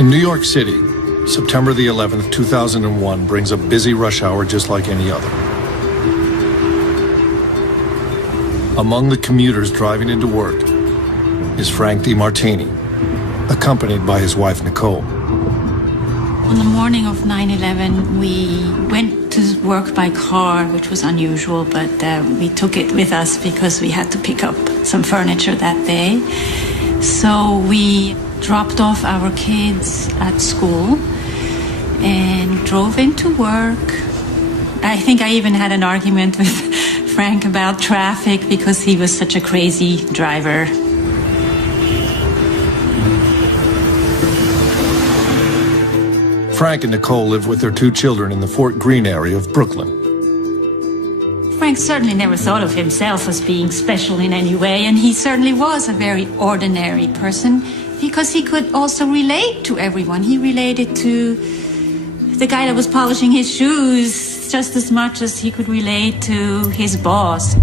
In New York City, September the 11th, 2001 brings a busy rush hour just like any other. Among the commuters driving into work is Frank DeMartini, accompanied by his wife, Nicole. On the morning of 9/11, we went to work by car, which was unusual, but we took it with us because we had to pick up some furniture that day. So we dropped off our kids at school and drove into work. I think I even had an argument with Frank about traffic because he was such a crazy driver. Frank and Nicole live with their 2 children in the Fort Greene area of Brooklyn. Frank certainly never thought of himself as being special in any way, and he certainly was a very ordinary person because he could also relate to everyone. He related to the guy that was polishing his shoes just as much as he could relate to his boss.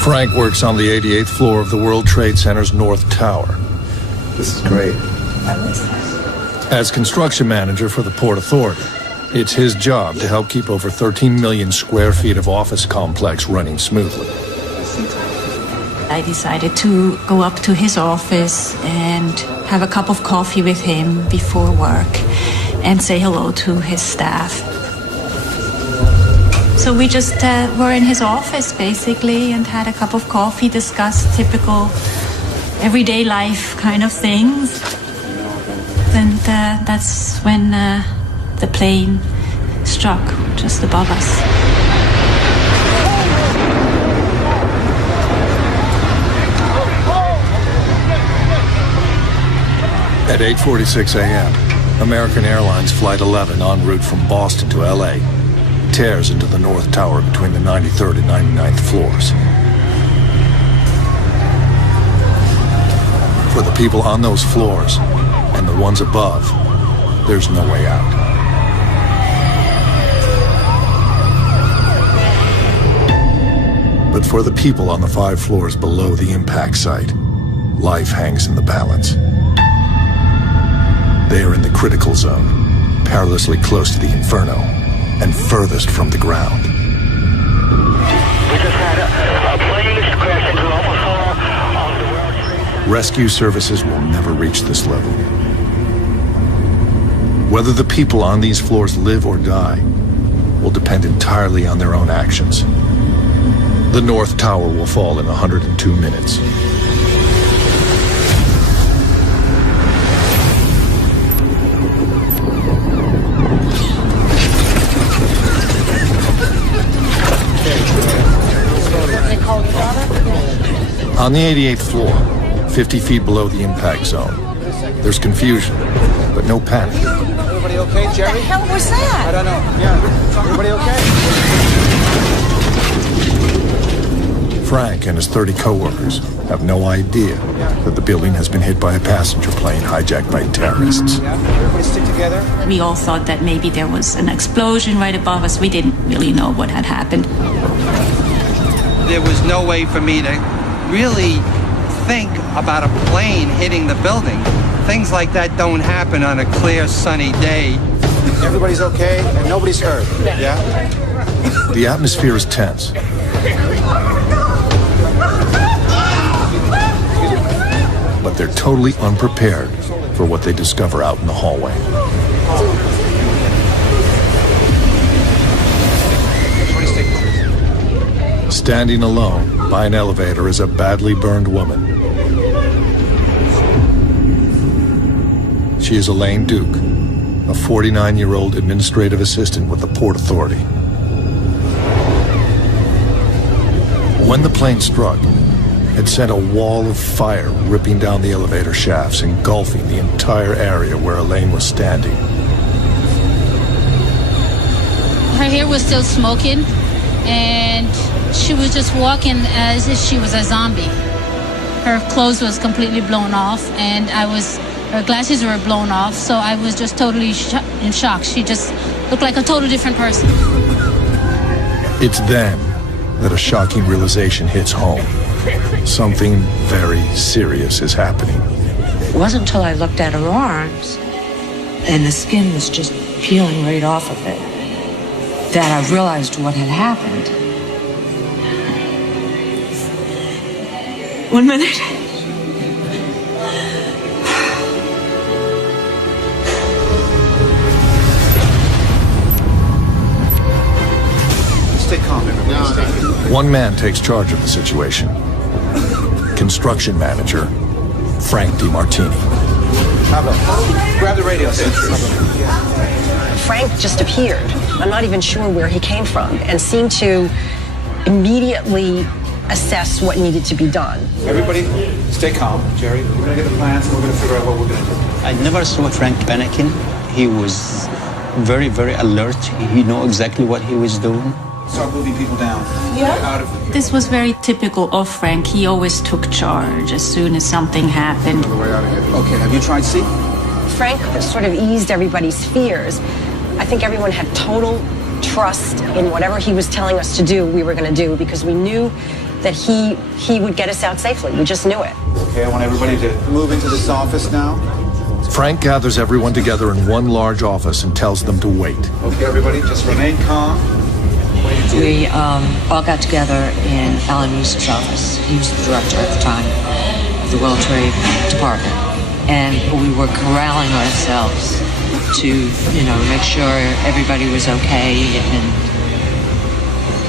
Frank works on the 88th floor of the World Trade Center's North Tower. This is great. As construction manager for the Port Authority, it's his job to help keep over 13 million square feet of office complex running smoothly. I decided to go up to his office and have a cup of coffee with him before work and say hello to his staff. So we just were in his office, basically, and had a cup of coffee, discussed typical everyday life kind of things. And that's when the plane struck just above us. At 8:46 a.m., American Airlines Flight 11 en route from Boston to L.A. tears into the North Tower between the 93rd and 99th floors. For the people on those floors and the ones above, there's no way out. But for the people on the 5 floors below the impact site, life hangs in the balance. They are in the critical zone, perilously close to the inferno, and furthest from the ground. We just had a plane crash into almost all of the World Trade. Rescue services will never reach this level. Whether the people on these floors live or die will depend entirely on their own actions. The North Tower will fall in 102 minutes. On the 88th floor, 50 feet below the impact zone, there's confusion, but no panic. Everybody okay, Jerry? What the hell was that? I don't know. Yeah. Everybody okay? Frank and his 30 co-workers have no idea that the building has been hit by a passenger plane hijacked by terrorists. Yeah. Everybody stick together. We all thought that maybe there was an explosion right above us. We didn't really know what had happened. There was no way for me to really think about a plane hitting the building. Things like that don't happen on a clear, sunny day. Everybody's okay and nobody's hurt. Yeah? The atmosphere is tense. But they're totally unprepared for what they discover out in the hallway. Standing alone by an elevator is a badly burned woman. She is Elaine Duke, a 49-year-old administrative assistant with the Port Authority. When the plane struck, it sent a wall of fire ripping down the elevator shafts, engulfing the entire area where Elaine was standing. Her hair was still smoking, and she was just walking as if she was a zombie. Her clothes was completely blown off, and her glasses were blown off, so I was just totally in shock. She just looked like a totally different person. It's then that a shocking realization hits home. Something very serious is happening. It wasn't until I looked at her arms and the skin was just peeling right off of it that I realized what had happened. 1 minute. Stay calm, everybody. One man takes charge of the situation. Construction manager, Frank DiMartini. Grab the radio set. Frank just appeared. I'm not even sure where he came from and seemed to immediately assess what needed to be done. Everybody, stay calm. Jerry, we're gonna get the plans and we're gonna figure out what we're gonna do. I never saw Frank panicking. He was very, very alert. He knew exactly what he was doing. Start moving people down. Out of This was very typical of Frank. He always took charge as soon as something happened. Okay, have you tried C? Frank sort of eased everybody's fears. I think everyone had total trust in whatever he was telling us to do, we were going to do, because we knew that he would get us out safely. We just knew it. Okay, I want everybody to move into this office now. Frank gathers everyone together in one large office and tells them to wait. Okay, everybody, just remain calm. We all got together in Alan Moose's office. He was the director at the time of the World Trade Department. And we were corralling ourselves to, make sure everybody was okay and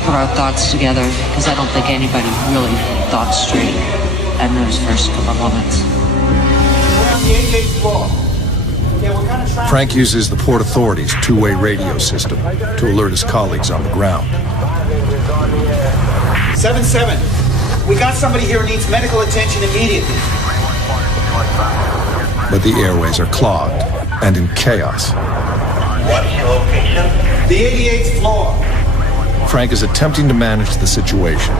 put our thoughts together, because I don't think anybody really thought straight in those first couple of moments. We're on the 88th floor. Yeah, we're kind of trying. Frank uses the Port Authority's two-way radio system to alert his colleagues on the ground. 7-7. We got somebody here who needs medical attention immediately. But the airways are clogged and in chaos. What's your location? The 88th floor. Frank is attempting to manage the situation,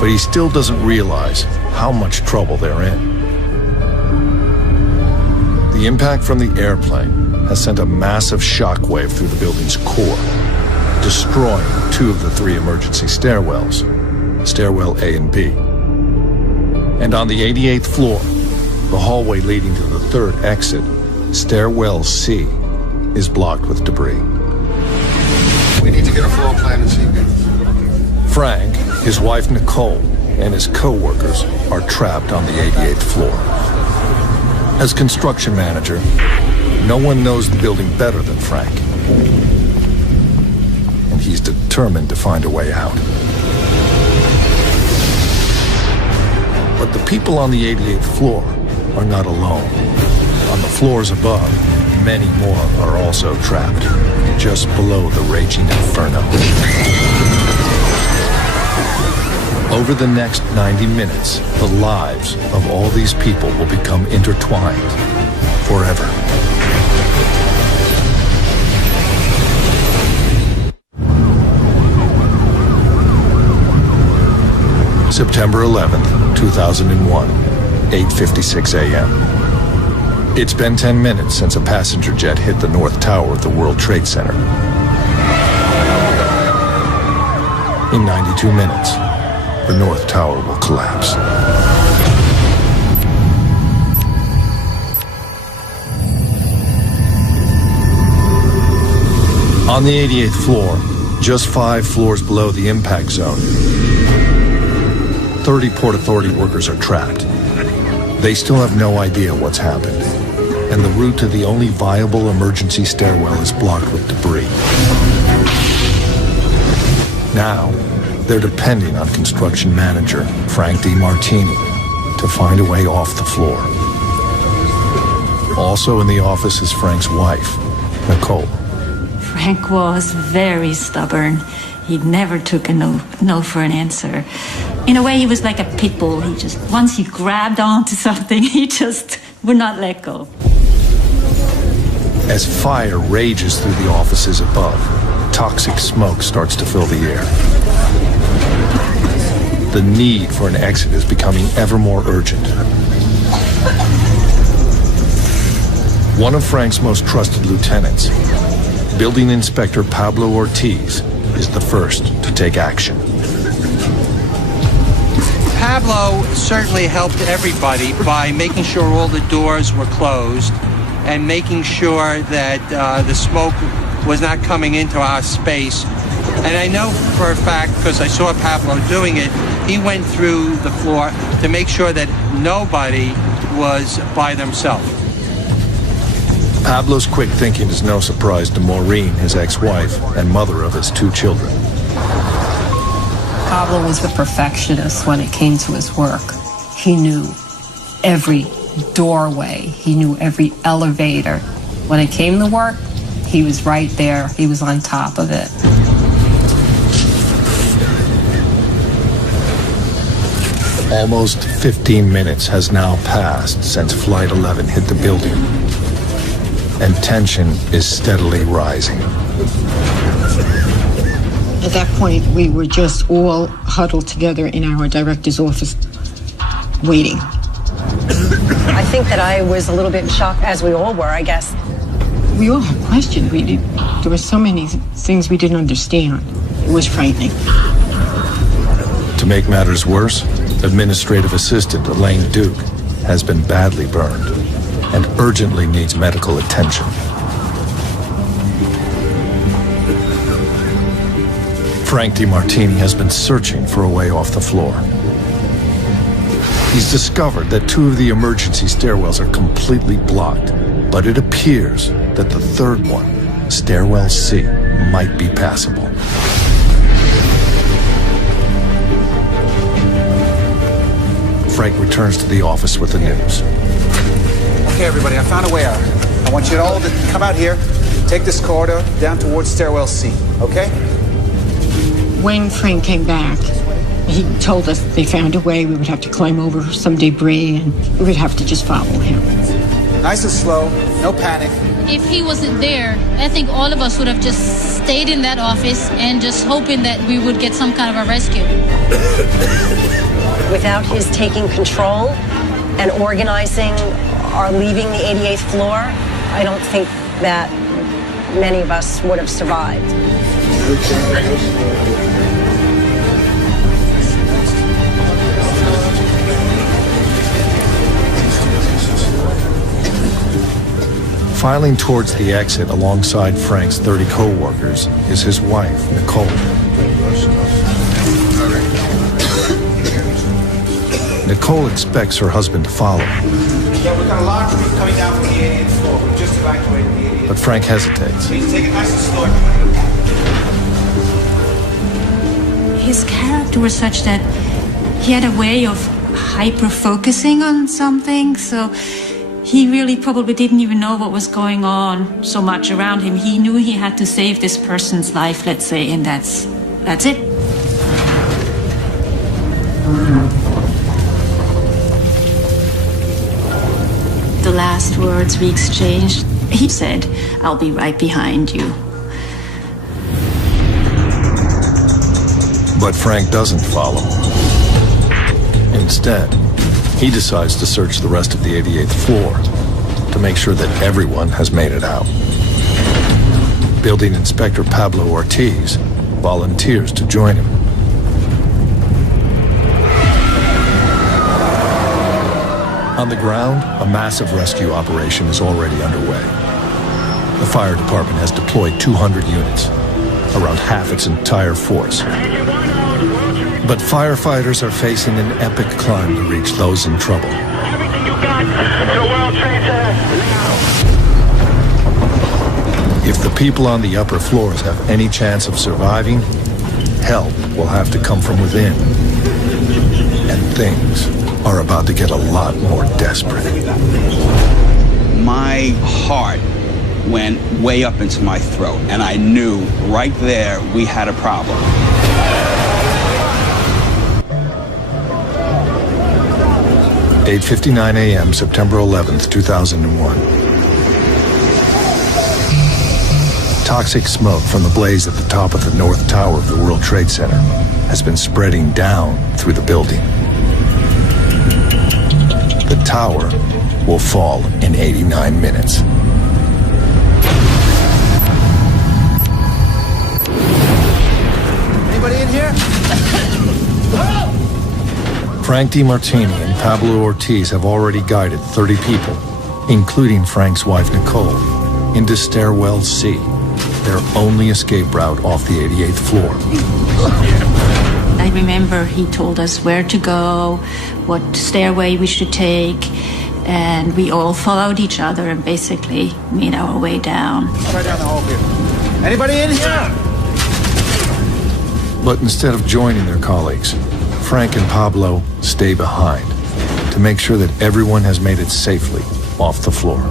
but he still doesn't realize how much trouble they're in. The impact from the airplane has sent a massive shockwave through the building's core, destroying 2 of the 3 emergency stairwells, stairwell A and B. And on the 88th floor, the hallway leading to the 3rd exit, stairwell C, is blocked with debris. We need to get a floor plan and see. Frank, his wife Nicole, and his co-workers are trapped on the 88th floor. As construction manager, no one knows the building better than Frank. And he's determined to find a way out. But the people on the 88th floor are not alone. On the floors above, many more are also trapped, just below the raging inferno. Over the next 90 minutes, the lives of all these people will become intertwined forever. September 11th, 2001, 8:56 a.m. It's been 10 minutes since a passenger jet hit the North Tower of the World Trade Center. In 92 minutes, the North Tower will collapse. On the 88th floor, just 5 floors below the impact zone, 30 Port Authority workers are trapped. They still have no idea what's happened, and the route to the only viable emergency stairwell is blocked with debris. Now, they're depending on construction manager Frank DiMartini to find a way off the floor. Also in the office is Frank's wife, Nicole. Frank was very stubborn. He never took a no for an answer. In a way, he was like a pit bull. Once he grabbed onto something, he just would not let go. As fire rages through the offices above, toxic smoke starts to fill the air. The need for an exit is becoming ever more urgent. One of Frank's most trusted lieutenants, Building Inspector Pablo Ortiz, is the first to take action. Pablo certainly helped everybody by making sure all the doors were closed and making sure that the smoke was not coming into our space. And I know for a fact, because I saw Pablo doing it, he went through the floor to make sure that nobody was by themselves. Pablo's quick thinking is no surprise to Maureen, his ex-wife and mother of his 2 children. Pablo was the perfectionist when it came to his work. He knew every doorway. He knew every elevator. When it came to work, he was right there. He was on top of it. Almost 15 minutes has now passed since Flight 11 hit the building, and tension is steadily rising. At that point, we were just all huddled together in our director's office, waiting. I think that I was a little bit shocked, as we all were, I guess. We all had questions. There were so many things we didn't understand. It was frightening. To make matters worse, Administrative Assistant Elaine Duke has been badly burned and urgently needs medical attention. Frank DiMartini has been searching for a way off the floor. He's discovered that 2 of the emergency stairwells are completely blocked, but it appears that the 3rd one, stairwell C, might be passable. Frank returns to the office with the news. Okay, everybody, I found a way out. I want you all to come out here, take this corridor down towards stairwell C, okay? When Frank came back, he told us they found a way. We would have to climb over some debris, and we would have to just follow him. Nice and slow, no panic. If he wasn't there, I think all of us would have just stayed in that office and just hoping that we would get some kind of a rescue. Without his taking control and organizing our leaving the 88th floor, I don't think that many of us would have survived. Filing towards the exit alongside Frank's 30 co-workers is his wife, Nicole. Nicole expects her husband to follow, Yeah, we've got a large group coming down from the 88th floor. We've just evacuated the 88th. but Frank hesitates. Please take it nice and slow. His character was such that he had a way of hyper-focusing on something, so he really probably didn't even know what was going on so much around him. He knew he had to save this person's life, let's say, and that's it. The last words we exchanged, he said, "I'll be right behind you." But Frank doesn't follow. Instead, he decides to search the rest of the 88th floor to make sure that everyone has made it out. Building Inspector Pablo Ortiz volunteers to join him. On the ground, a massive rescue operation is already underway. The fire department has deployed 200 units, around half its entire force. But firefighters are facing an epic climb to reach those in trouble. Everything you got to the World Trade Center now. If the people on the upper floors have any chance of surviving, help will have to come from within. And things are about to get a lot more desperate. My heart went way up into my throat, and I knew right there we had a problem. – 8:59 a.m., September 11th, 2001. Toxic smoke from the blaze at the top of the North Tower of the World Trade Center has been spreading down through the building. The tower will fall in 89 minutes. Anybody in here? Frank DiMartini and Pablo Ortiz have already guided 30 people, including Frank's wife Nicole, into stairwell C, their only escape route off the 88th floor. I remember he told us where to go, what stairway we should take, and we all followed each other and basically made our way down. Right down the hall here. Anybody in here? But instead of joining their colleagues, Frank and Pablo stay behind to make sure that everyone has made it safely off the floor.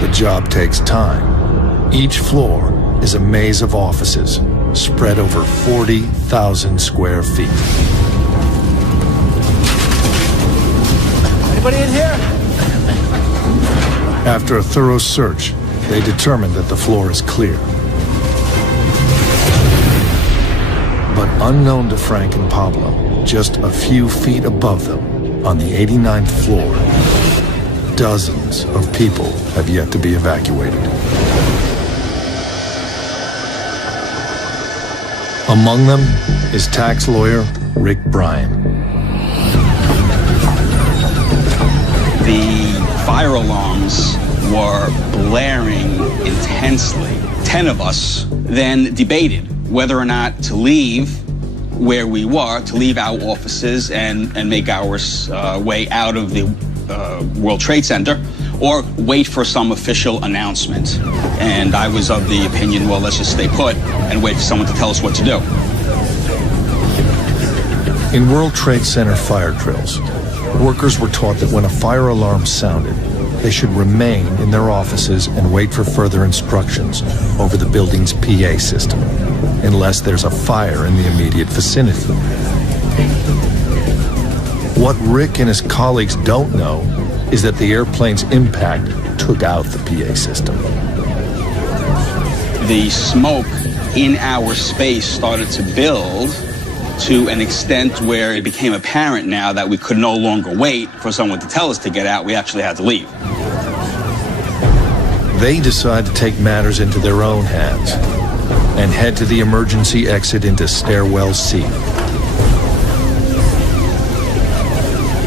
The job takes time. Each floor is a maze of offices spread over 40,000 square feet. Anybody in here? After a thorough search, they determine that the floor is clear. But unknown to Frank and Pablo, just a few feet above them, on the 89th floor, dozens of people have yet to be evacuated. Among them is tax lawyer Rick Bryan. The fire alarms were blaring intensely. 10 of us then debated whether or not to leave where we were, to leave our offices and make our way out of the World Trade Center, or wait for some official announcement. And I was of the opinion, well, let's just stay put and wait for someone to tell us what to do. In World Trade Center fire drills, workers were taught that when a fire alarm sounded, they should remain in their offices and wait for further instructions over the building's PA system, unless there's a fire in the immediate vicinity. What Rick and his colleagues don't know is that the airplane's impact took out the PA system. The smoke in our space started to build to an extent where it became apparent now that we could no longer wait for someone to tell us to get out. We actually had to leave. They decide to take matters into their own hands and head to the emergency exit into stairwell C.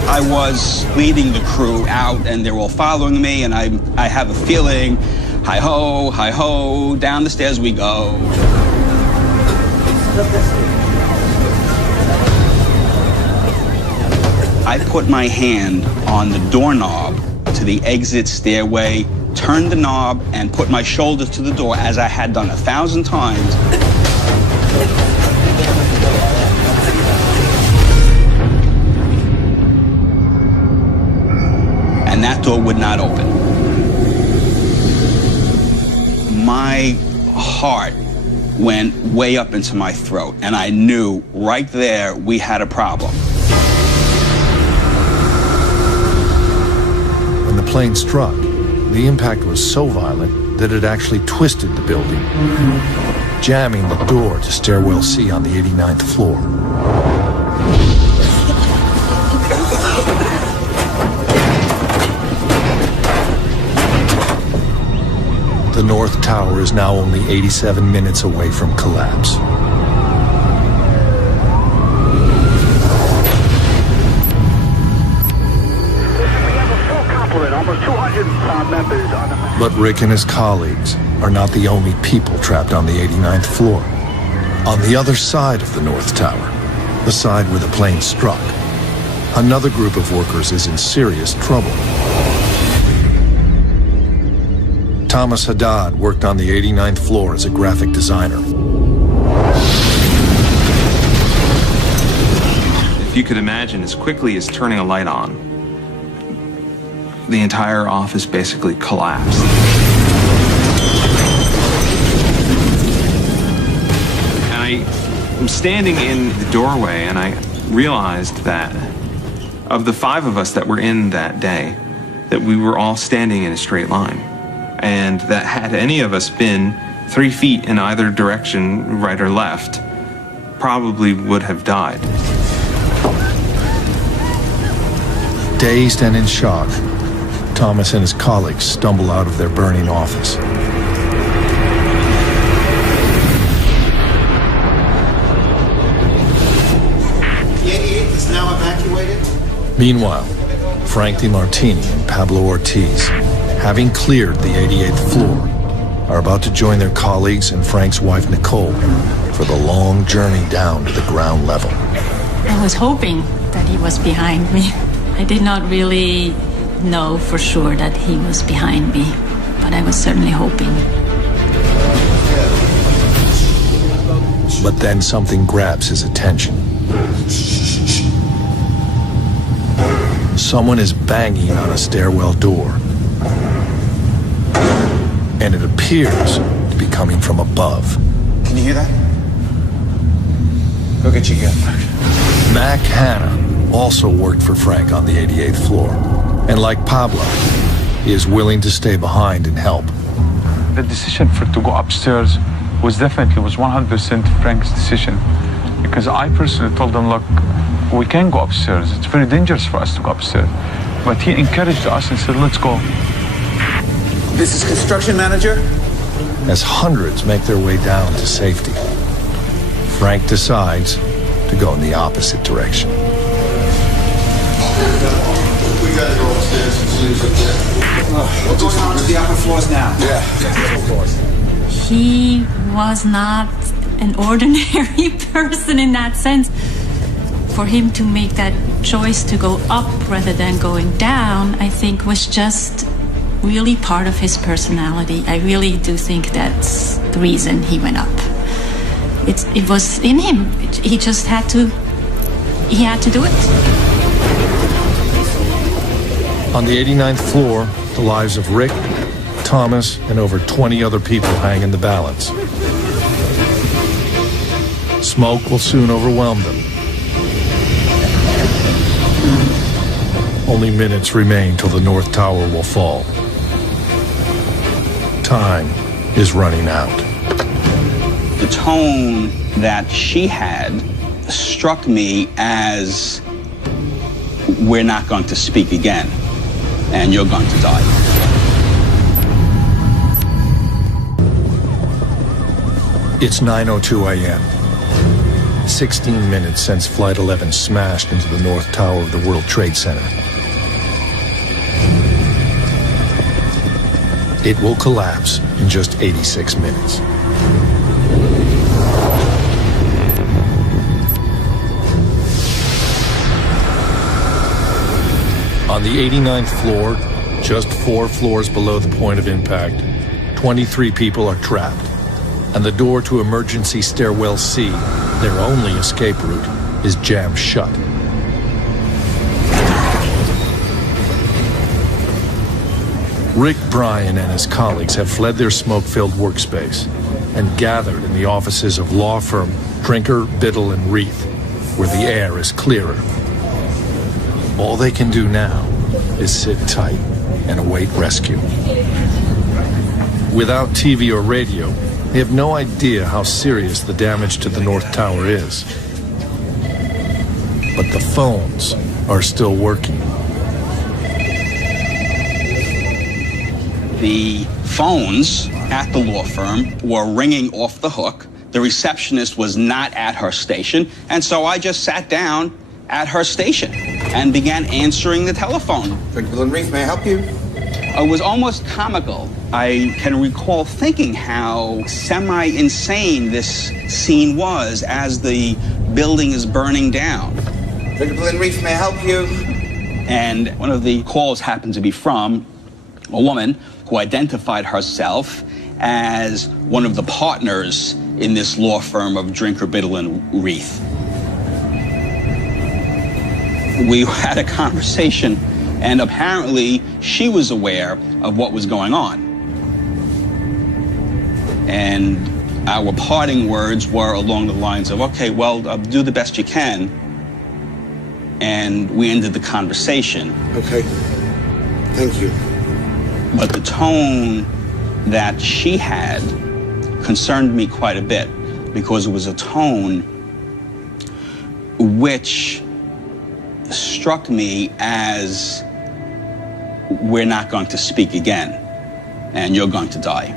I was leading the crew out, and they're all following me, and I have a feeling, hi-ho, down the stairs we go. I put my hand on the doorknob to the exit stairway, turned the knob, and put my shoulder to the door as I had done 1,000 times. And that door would not open. My heart went way up into my throat, and I knew right there we had a problem. When the plane struck, the impact was so violent that it actually twisted the building, jamming the door to stairwell C on the 89th floor. The North Tower is now only 87 minutes away from collapse. But Rick and his colleagues are not the only people trapped on the 89th floor. On the other side of the North Tower, the side where the plane struck, another group of workers is in serious trouble. Thomas Haddad worked on the 89th floor as a graphic designer. If you could imagine, as quickly as turning a light on, the entire office basically collapsed. And I'm standing in the doorway, and I realized that of the 5 of us that were in that day, that we were all standing in a straight line. And that had any of us been 3 feet in either direction, right or left, probably would have died. Dazed and in shock, Thomas and his colleagues stumble out of their burning office. The Meanwhile, Frank DiMartini and Pablo Ortiz, having cleared the 88th floor, are about to join their colleagues and Frank's wife Nicole for the long journey down to the ground level. I was hoping that he was behind me. I did not really know for sure that he was behind me, but I was certainly hoping. But then something grabs his attention. Someone is banging on a stairwell door, and it appears to be coming from above. Can you hear that? Go get your gun. Mac Hanna also worked for Frank on the 88th floor, and like Pablo, he is willing to stay behind and help. The decision to go upstairs was 100% Frank's decision, because I personally told him, look, we can go upstairs. It's very dangerous for us to go upstairs. But he encouraged us and said, let's go. This is construction manager. As hundreds make their way down to safety, Frank decides to go in the opposite direction. We gotta go upstairs and see who's up there. We're going on to the upper floors now. Yeah. Of course. He was not an ordinary person in that sense. For him to make that choice to go up rather than going down, I think was just really part of his personality. I really do think that's the reason he went up. It was in him. He just had to do it. On the 89th floor, the lives of Rick, Thomas, and over 20 other people hang in the balance. Smoke will soon overwhelm them. Only minutes remain till the North Tower will fall. Time is running out. The tone that she had struck me as, we're not going to speak again, and you're going to die. It's 9:02 a.m. 16 minutes since Flight 11 smashed into the North Tower of the World Trade Center. It will collapse in just 86 minutes. On the 89th floor, just 4 floors below the point of impact, 23 people are trapped, and the door to emergency stairwell C, their only escape route, is jammed shut. Rick Bryan and his colleagues have fled their smoke-filled workspace and gathered in the offices of law firm Drinker, Biddle, and Reith, where the air is clearer. All they can do now is sit tight and await rescue. Without TV or radio, they have no idea how serious the damage to the North Tower is. But the phones are still working. The phones at the law firm were ringing off the hook. The receptionist was not at her station, and so I just sat down at her station and began answering the telephone. Bill and Reith, may I help you? It was almost comical. I can recall thinking how semi-insane this scene was as the building is burning down. Bill and Reith, may I help you? And one of the calls happened to be from a woman who identified herself as one of the partners in this law firm of Drinker, Biddle, and Reith. We had a conversation, and apparently she was aware of what was going on. And our parting words were along the lines of, okay, well, do the best you can. And we ended the conversation. Okay. Thank you. But the tone that she had concerned me quite a bit, because it was a tone which struck me as, we're not going to speak again, and you're going to die.